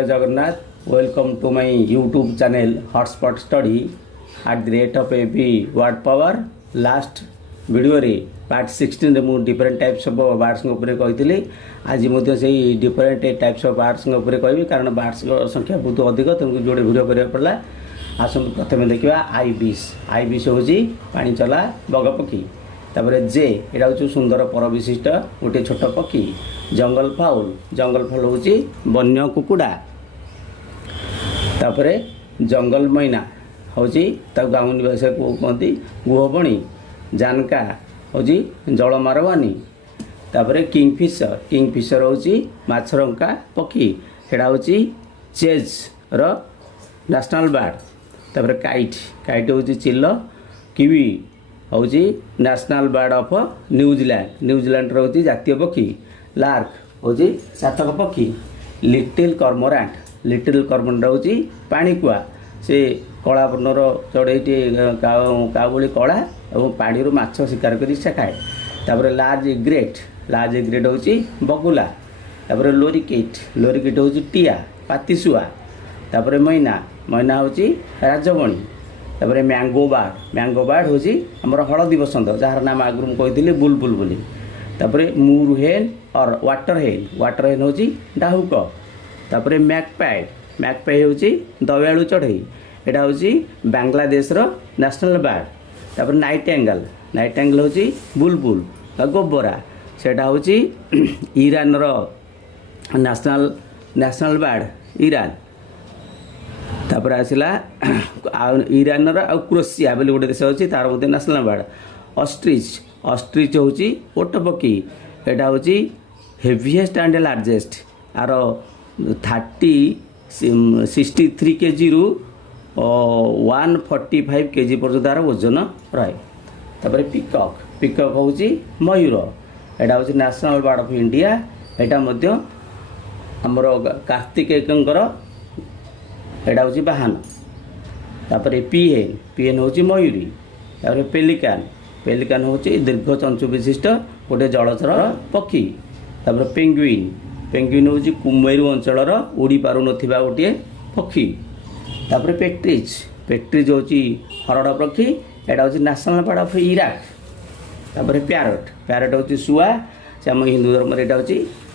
जय Jagannath welcome to my YouTube channel hotspot study at the rate of AB word power last video रे part 16 रे मु different types of words ऊपर कही आज मुझे से डिफरेंट टाइप्स ऑफ वर्ड्स ऊपर कहबी कारण वर्ड्स संख्या बहुत अधिक तुमको जोड़े वीडियो करा पड़ा आसतु प्रथम देखा आईबिस हूँ पानी चला बग पक्षी तापर जे एटा हूँ सुंदर पर विशिष्ट गोटे छोट पक्षी जंगल फाउल हूँ वन्य कुकुड़ा तापर जंगल मैना हूँ गाँवनी भाषा को कहती गुहबणी जानका हूँ जल मारवानी तापर किंगफिशर हूँ माछरंका पक्षी एटा हूँ चेज रो नेशनल बर्ड तापर काइट हूँ चिल किवी हूँ नेशनल बर्ड ऑफ न्यूजीलैंड हूँ जातीय पक्षी लार्क हूँ चातक पक्षी लिटिल कर्मोरांट हूँ पानी कुआ से कला वर्णर चढ़ईटी काउली कला और पानी माछ शिकार कर खाए तापर लार्ज इग्रेट हूँ बगुला तापर लोरिकेट हूँ टिया पातिशुआ तापर मैना हूँ राजमणी तापर मैंगो बार्ड हूँ आमर हलदी बसंत जार नाम आगुरी कही बुलबुल बोली तापर मूर हेन और वाटर हेन हूँ डाहुक तापर मैकपाई हूँ दयालु चढ़ई एटा हूँ बांग्लादेश नेशनल बर्ड तापर नाइट एंगल हूँ बुलबुल गोबरा सेटा हूँ ईरान नेशनल बर्ड ईरान तापर आसला ईरान क्रोसिया बोली गोटे देश अच्छी तार मध्य नेशनल बर्ड ऑस्ट्रिच हूँ ओट पक्षी एटा हूँ heaviest and largest are 63 KG रु 145 केजी पर्यंत तार वजन रहे तापर पिकॉक हूँ मयूर एटा हूँ नेशनल बर्ड ऑफ इंडिया एटा मध्य आमर कार्तिकेयकर एटा हूँ बाहन तापर पीएन हूँ मयूरी तापर पेलिकान हूँ दीर्घ चंचु विशिष्ट गोटे जलचर पक्षी तापर पेंगुइन हूँ कुमेरु अंचल उड़ी पार नथिबा गोटे पक्षी तापर पेट्रिज हूँ हरड़ पक्षी एटा हूँ नेशनल बर्ड ऑफ इराक तापर प्यारट हूँ शुआ से आम हिंदू धर्म एटा हूँ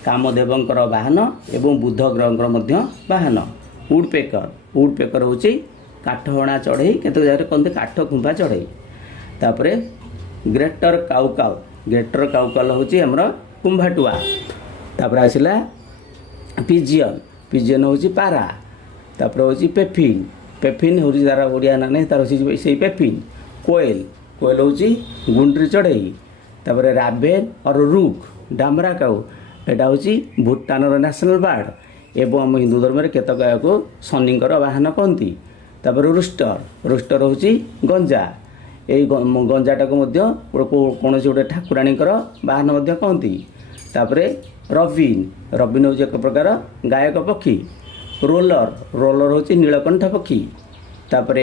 कामदेवंकर बाहन एवं बुध ग्रहंकर मध्य बाहन वुडपेकर हूँ काठ हणा चढ़ई केत जगह कहते काठ खुंपा चढ़ई तापर ग्रेटर काउकाल हूँ आमर कुंभाटुआ तापर आसला पिजियन हूँ पारा तापर हूँ पेफिन हूँ तार ओडिया ना नहीं तार से पेफिन कोएल हूँ गुंड्री चढ़ई तापर राभेन और रूक डामरा काउ एटा हूँ भूटान नेशनल बर्ड एवं आम हिंदू धर्म केतक को शनिंकर बाहन कहती तापर रोस्टर हूँ गंजा यही गंजाटा को कौन गोटे ठाकुराणीकर बाहन कहती तापर रबिन हूँ एक प्रकार गायक पक्षी रोलर हूँ नीलकंठ पक्षी तापर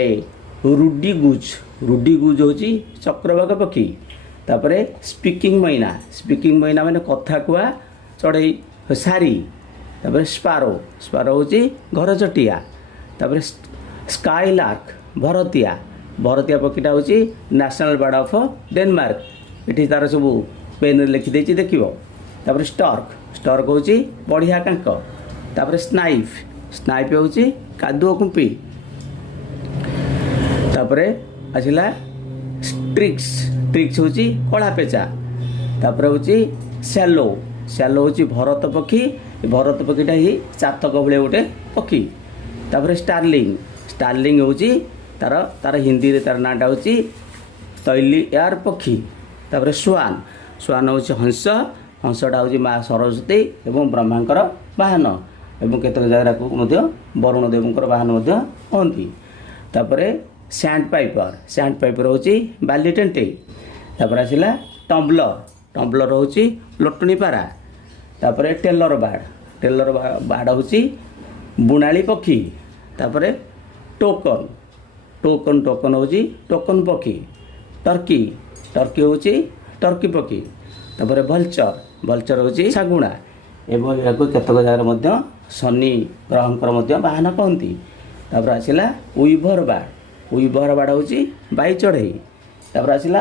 रुडीगुज हूँ चक्रवाक पक्षी तापर स्पीकिंग मैना माने कथा कुआ चढ़ई सारी तापर स्पारो हूँ घर चटिया तापर स्काईलार्क भरतिया पक्षीटा हूँ नेशनल बर्ड ऑफ डेनमार्क ये तार सब पेन लिखिदे देख तापर स्टर्क हूँ बढ़िया कांक तापर स्नाइप हूँ कादुओ कुंपी तापर आसला ट्रिक्स हूँ कला पेचा तापर हूँ सैलो हूँ भरत पक्षीटा ही चातक भाई गोटे पक्षी तापर स्टार्लिंग हूँ तार हिंदी रे तार नाटा हूँ तैली एयर पक्षी तापर स्वान हूँ हंसटा हूँ माँ सरस्वती एवं ब्रह्मांकर बाहन एवं केतक जगह को वरुण देवंकर बाहन कहती तापर सैंड पाइपर हूँ बाली टेंटे तापर आसला टम्बलर हूँ लोटनी पारा तापर टेलर बार्ड हूँ बुणाली पक्षी तापर टोकन हूँ टोकन पक्षी टर्की हूँ टर्की पक्षी तापर भल्चर हूँ शागुणा ଏବଂ ଏହାକୁ କେତେକ ଜାଗାରେ ମଧ୍ୟ ଶନି ଗ୍ରହଙ୍କର ମଧ୍ୟ ବାହନ କହନ୍ତି। ତାପରେ ଆସିଲା ଉଇଭର ବାର୍ଡ଼ ହେଉଛି ବାଇ ଚଢ଼େଇ। ତାପରେ ଆସିଲା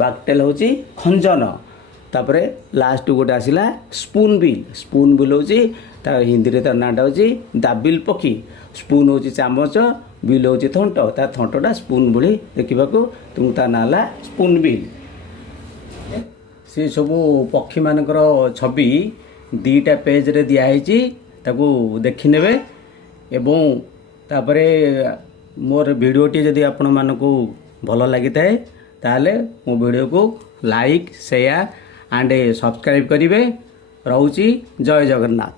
ୱାକଟେଲ୍ ହେଉଛି ଖଞ୍ଜନ। ତାପରେ ଲାଷ୍ଟ ଗୋଟେ ଆସିଲା ସ୍ପୁନ୍ ବିଲ୍ ହେଉଛି ତା ହିନ୍ଦୀରେ ତାର ନାଁଟା ହେଉଛି ଦାବିଲ ପକ୍ଷୀ। ସ୍ପୁନ୍ ହେଉଛି ଚାମଚ, ବିଲ୍ ହେଉଛି ଥଣ୍ଟ, ତା ଥଣ୍ଟଟା ସ୍ପୁନ୍ ଭଳି ଦେଖିବାକୁ, ତେଣୁ ତା ନାଁ ହେଲା ସ୍ପୁନ୍ ବିଲ୍। ସେ ସବୁ ପକ୍ଷୀମାନଙ୍କର ଛବି 2ଟା ପେଜ୍ରେ ଦିଆହେଇଛି, ତାକୁ ଦେଖିନେବେ। ଏବଂ ତାପରେ ମୋର ଭିଡ଼ିଓଟି ଯଦି ଆପଣମାନଙ୍କୁ ଭଲ ଲାଗିଥାଏ ତାହେଲେ ମୋ ଭିଡ଼ିଓକୁ ଲାଇକ୍, ସେୟାର ଆଣ୍ଡ ସବସ୍କ୍ରାଇବ୍ କରିବେ। ରହୁଛି, ଜୟ ଜଗନ୍ନାଥ।